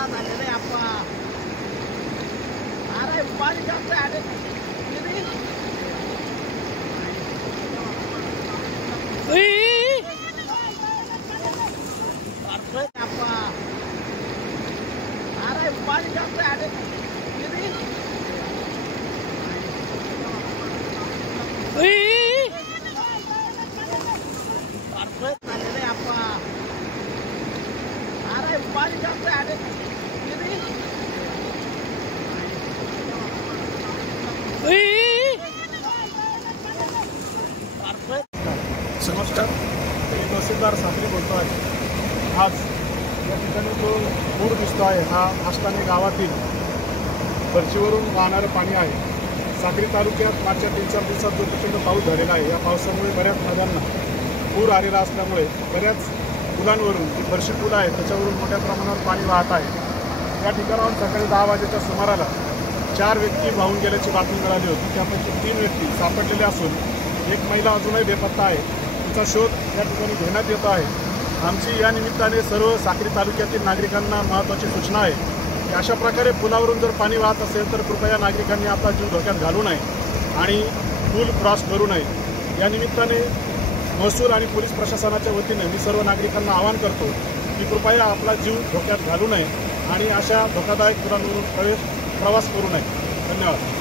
घोटाळा झालेला आहे आपला. अरे पाणी जास्त आले आपला. अरे पाणी जास्त आले झालेलं आहे आपला. अरे पाणी जास्त आले नमस्कार, मी तहसीलदार साखरी बोलतो आहे. आज या ठिकाणी जो पूर दिसतो आहे हा आष्टाने गावातील फरशीवरून वाहणारं पाणी आहे. साक्री तालुक्यात मागच्या 3-4 दिवसात जो प्रचंड पाऊस झालेला आहे, या पावसामुळे बऱ्याच नद्यांना पूर आलेला असल्यामुळे बऱ्याच पुलांवरून जी फरशी पूल आहे त्याच्यावरून मोठ्या प्रमाणावर पाणी वाहत आहे. या ठिकाणाहून सकाळी 10 वाजेच्या सुमाराला 4 व्यक्ती वाहून गेल्याची बातमी मिळाली होती. त्यापैकी 3 व्यक्ती सापडलेले असून एक महिला अजूनही बेपत्ता आहे. तिचा शोध या ठिकाणी घेण्यात येतो आहे. आमची या निमित्ताने सर्व साक्री तालुक्यातील नागरिकांना महत्त्वाची सूचना आहे की अशा प्रकारे पुलावरून जर पाणी वाहत असेल तर कृपया नागरिकांनी आपला जीव धोक्यात घालू नये आणि पूल क्रॉस करू नये. या निमित्ताने महसूल आणि पोलीस प्रशासनाच्या वतीने मी सर्व नागरिकांना आवाहन करतो की कृपया आपला जीव धोक्यात घालू नये आणि अशा धोकादायक पुलांवरून प्रवास करू नये. धन्यवाद.